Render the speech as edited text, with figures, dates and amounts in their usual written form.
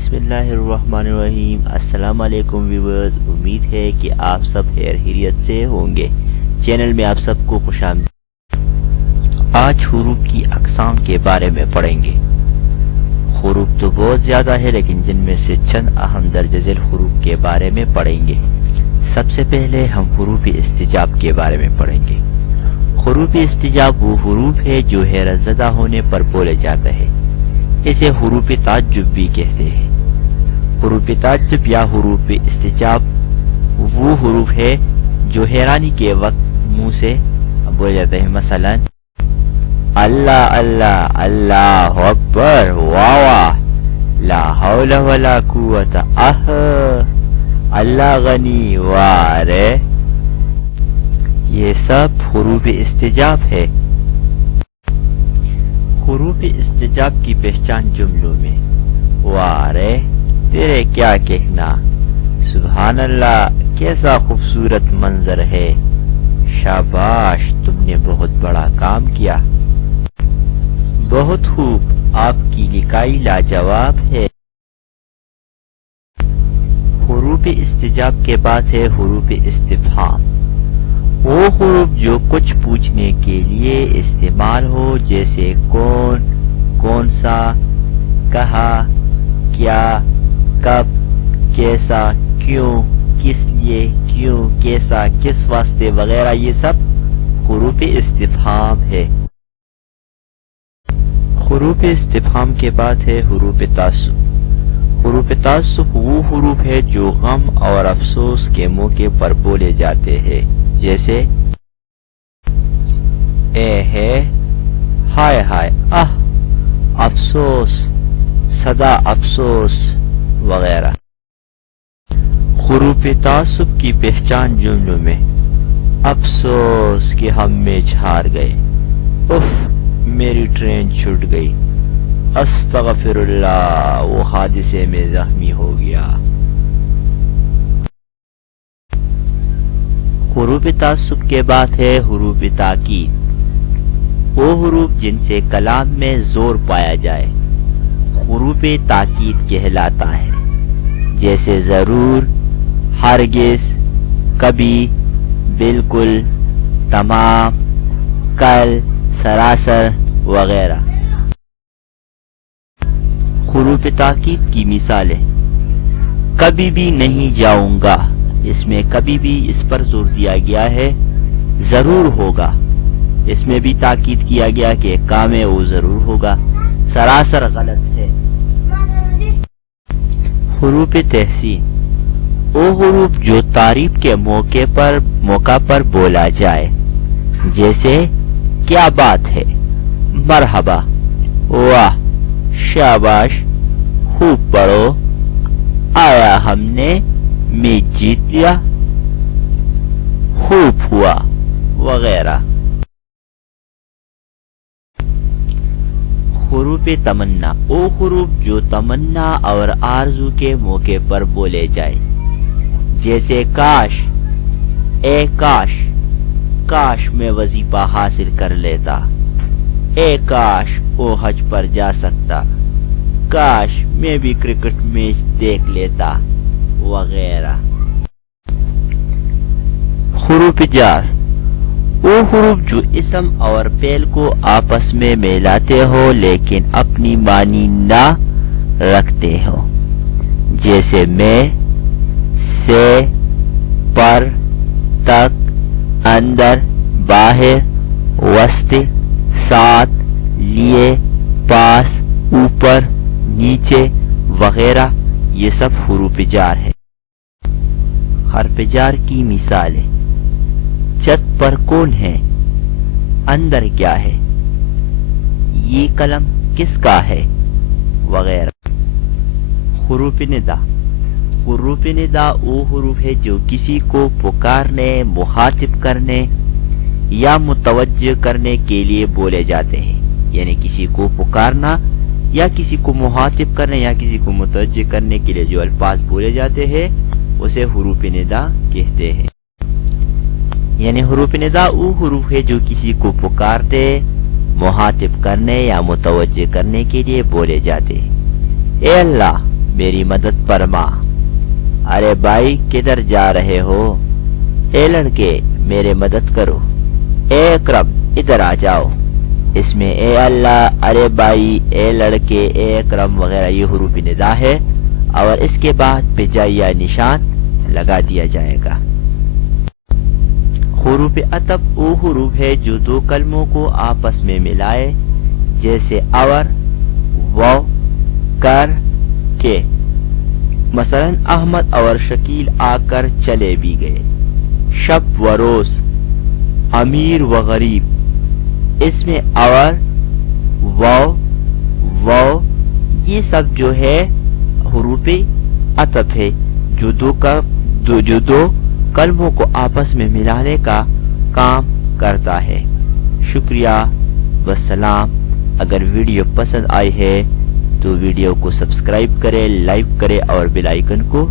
بسم اللہ الرحمن الرحیم۔ السلام علیکم ویورز، امید ہے کہ آپ سب خیر خیریت سے ہوں گے۔ چینل میں آپ سب کو خوش آمدید۔ آج حروف کی اقسام کے بارے میں پڑھیں گے۔ حروف تو بہت زیادہ ہے لیکن جن میں سے چند اہم درج ذیل حروف کے بارے میں پڑھیں گے۔ سب سے پہلے ہم حروف استجاب کے بارے میں پڑھیں گے۔ حروف استجاب وہ حروف ہے جو حیرت زدہ ہونے پر بولے جاتا ہے، اسے حروف تعجب بھی کہتے ہیں۔ حروف تعجب یا حروف استجاب وہ حروف ہے جو حیرانی کے وقت منہ سے بولے جاتے ہیں، مثلا اللہ اللہ، اللہ اکبر، واہ واہ، لا حول ولا قوت، اللہ غنی، وارے، یہ سب حروف استجاب ہے۔ حروف استجاب کی پہچان جملوں میں وارے تیرے کیا کہنا، سبحان اللہ کیسا خوبصورت منظر ہے، شاباش تم نے بہت بڑا کام کیا، بہت خوب آپ کی لکھائی لاجواب ہے۔ حروف استجاب کے بعد ہے حروف استفہام، وہ حروف جو کچھ پوچھنے کے لیے استعمال ہو، جیسے کون، کون سا، کہاں، کیا، کب، کیسا، کیوں، کس لیے، کیوں، کیسا، کس واسطے وغیرہ، یہ سب حروف استفہام ہے۔ حروف استفہام کے بعد ہے حروف تعصب۔ حروف تعصب وہ حروف ہے جو غم اور افسوس کے موقع پر بولے جاتے ہیں، جیسے اے ہے، ہائے ہائے، افسوس، صدا افسوس وغیرہ۔ حروف تعصب کی پہچان جملوں میں افسوس کہ ہم میچ ہار گئے، اف میری ٹرین چھوٹ گئی، استغفر اللہ وہ حادثے میں زخمی ہو گیا۔ حروف تعصب کے بعد ہے حروف تاکید، وہ حروف جن سے کلام میں زور پایا جائے حروف تاکید کہلاتا ہے، جیسے ضرور، ہرگز، کبھی، بالکل، تمام، کل، سراسر وغیرہ۔ حروف تاکید کی مثالیں، کبھی بھی نہیں جاؤں گا، اس میں کبھی بھی اس پر زور دیا گیا ہے، ضرور ہوگا، اس میں بھی تاکید کیا گیا کہ کام ہے وہ ضرور ہوگا، سراسر غلط ہے۔ حروف تحسین، وہ حروف جو تعریف کے موقع پر بولا جائے، جیسے کیا بات ہے، مرحبا، واہ، شاباش، خوب پڑھو، آیا ہم نے میچ جیت لیا، خوب ہوا وغیرہ۔ حروف تمنا، وہ حروف جو تمنا اور آرزو کے موقع پر بولے جائے، جیسے کاش، اے کاش، کاش میں وظیفہ حاصل کر لیتا، اے کاش وہ حج پر جا سکتا، کاش میں بھی کرکٹ میچ دیکھ لیتا وغیرہ۔ حروف جار، وہ حروف جو اسم اور فعل کو آپس میں ملاتے ہو لیکن اپنی معنی نہ رکھتے ہو، جیسے میں، سے، پر، تک، اندر، باہر، وسط، ساتھ، لیے، پاس، اوپر، نیچے وغیرہ، یہ سب حروف جار ہے۔ حرف جار کی مثالیں، چھت پر کون ہے، اندر کیا ہے، یہ قلم کس کا ہے وغیرہ۔ حروف ندا، حروف ندا وہ حروف ہے جو کسی کو پکارنے، مخاطب کرنے یا متوجہ کرنے کے لیے بولے جاتے ہیں، یعنی کسی کو پکارنا یا کسی کو مخاطب کرنے یا کسی کو متوجہ کرنے کے لیے جو الفاظ بولے جاتے ہیں اسے حروف ندا کہتے ہیں۔ یعنی حروف ندا وہ حروف ہے جو کسی کو پکارتے، مخاطب کرنے یا متوجہ کرنے کے لیے بولے جاتے ہیں۔ اے اللہ میری مدد فرما۔ ارے بھائی کدھر جا رہے ہو؟ اے لڑکے میرے مدد کرو۔ اے اکرم ادھر آ جاؤ۔ اس میں اے اللہ، ارے بھائی، اے لڑکے، اے اکرم وغیرہ یہ حروف ندا ہے، اور اس کے بعد بجائیہ نشان لگا دیا جائے گا۔ حروف عطف وہ حروف ہے جو دو کلموں کو آپس میں ملائے، جیسے اور، و، کر، کے۔ مثلا احمد اور شکیل آ کر چلے بھی گئے، شب و روز، امیر و غریب۔ اس میں اور، و یہ سب جو ہے حروف عطف ہے جو دو کلموں کو آپس میں ملانے کا کام کرتا ہے۔ شکریہ والسلام۔ اگر ویڈیو پسند آئی ہے تو ویڈیو کو سبسکرائب کریں، لائک کریں اور بیل آئیکن کو